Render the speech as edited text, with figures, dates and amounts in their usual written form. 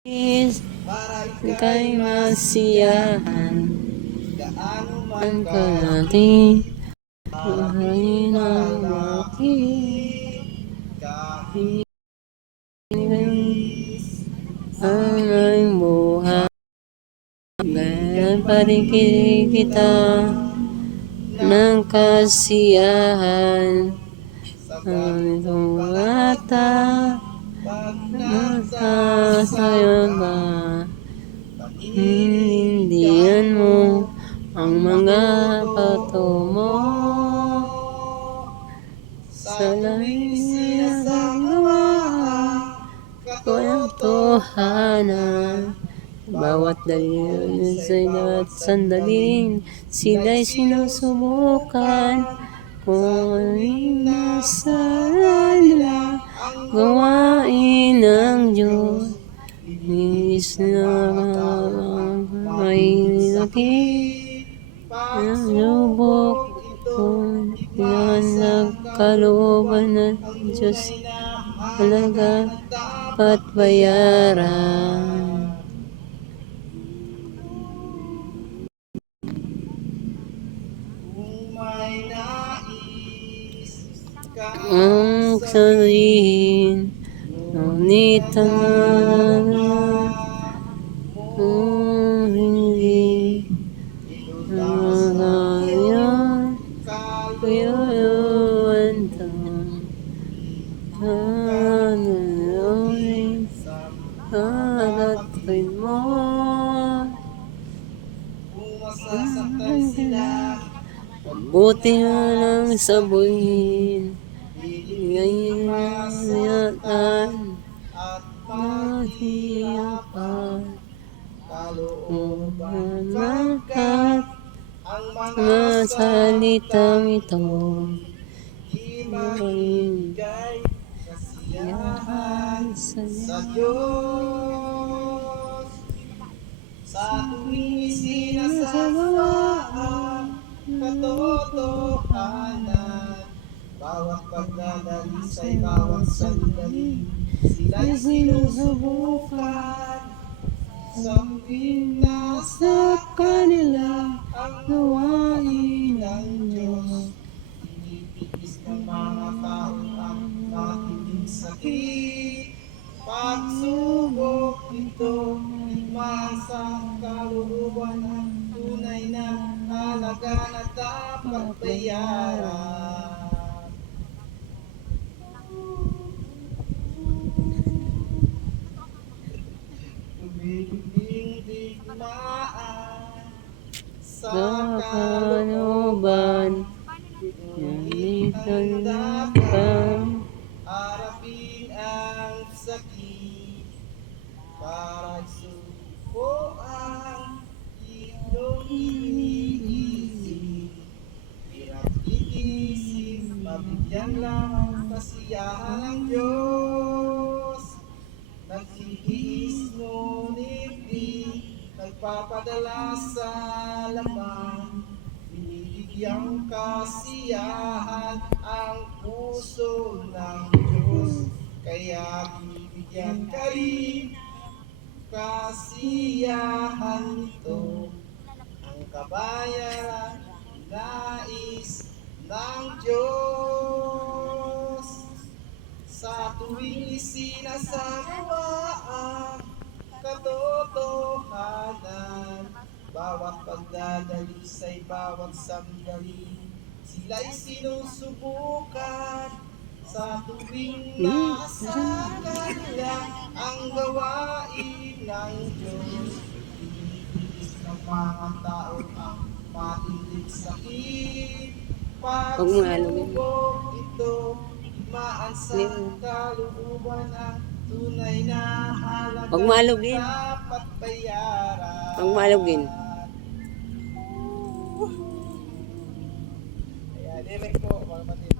is kay masiyahan ang kalati buhay ng bakit ang buhay ganyan pa rin kita ng kasiyahan ang itong bata nasasayon ba hindihan mo ang mga pato mo sa langit sinasagawa walang tohanan bawat dalhin at sandaling sila'y sinusubukan kung aling nasa nila gawain ng Diyos is na may laki ang lubok kung nagkalooban ng Diyos talaga dapat bayaran. Kung may nais Ang sabihin ngunit hindi ngayon kuyuwantang hananoin alatrin mo kung masasaktan sila, mabuti nga lang sabuhin ngayon yatan at matiyapan kalooban Pagkat ang mga mga salitang ito di maibigay kasiyahan sa Diyos. Sa tuwing isinasagawa ang katotohanan, bawat pagdadalisay, bawat sandali, sila'y sinusubukan. Sabihin na sa kanila ang gawain ng Diyos. Tinitiis ng mga tao ang matinding sakit. Pagsubok ito, higmaan sa kalooban ang tunay na halaga na dapat bayaran. Tumiging digmaan sa sa kalooban, kanuban ngunit nalitan dapat harapin ang sakit para suko ang iyong iniisip. Hirap iisip, mabigyan lang ang kasiyahan ng Diyos. Nagtitiis ngunit di nagpapadala sa laman. Binibigyang kasiyahan ang puso ng Diyos. Kaya bibigyan ka rin kasiyahan nito. Ang kabayaran nais ng Diyos. Sa tuwing isinasagawa ang katotohanan, bawat pagdadalisay, bawat sandali, sila'y sinusubukan. Sa tuwing nasa kanila ang gawain ng Diyos, tinitiis ng mga tao ang matinding sakit. Huwag mo halugin. Pagsubok ito, higmaan sa kalooban ang tunay na halaga Huwag mo halugin. dapat bayaran. Huwag mo halugin. Ayan, direct po mga kapatid.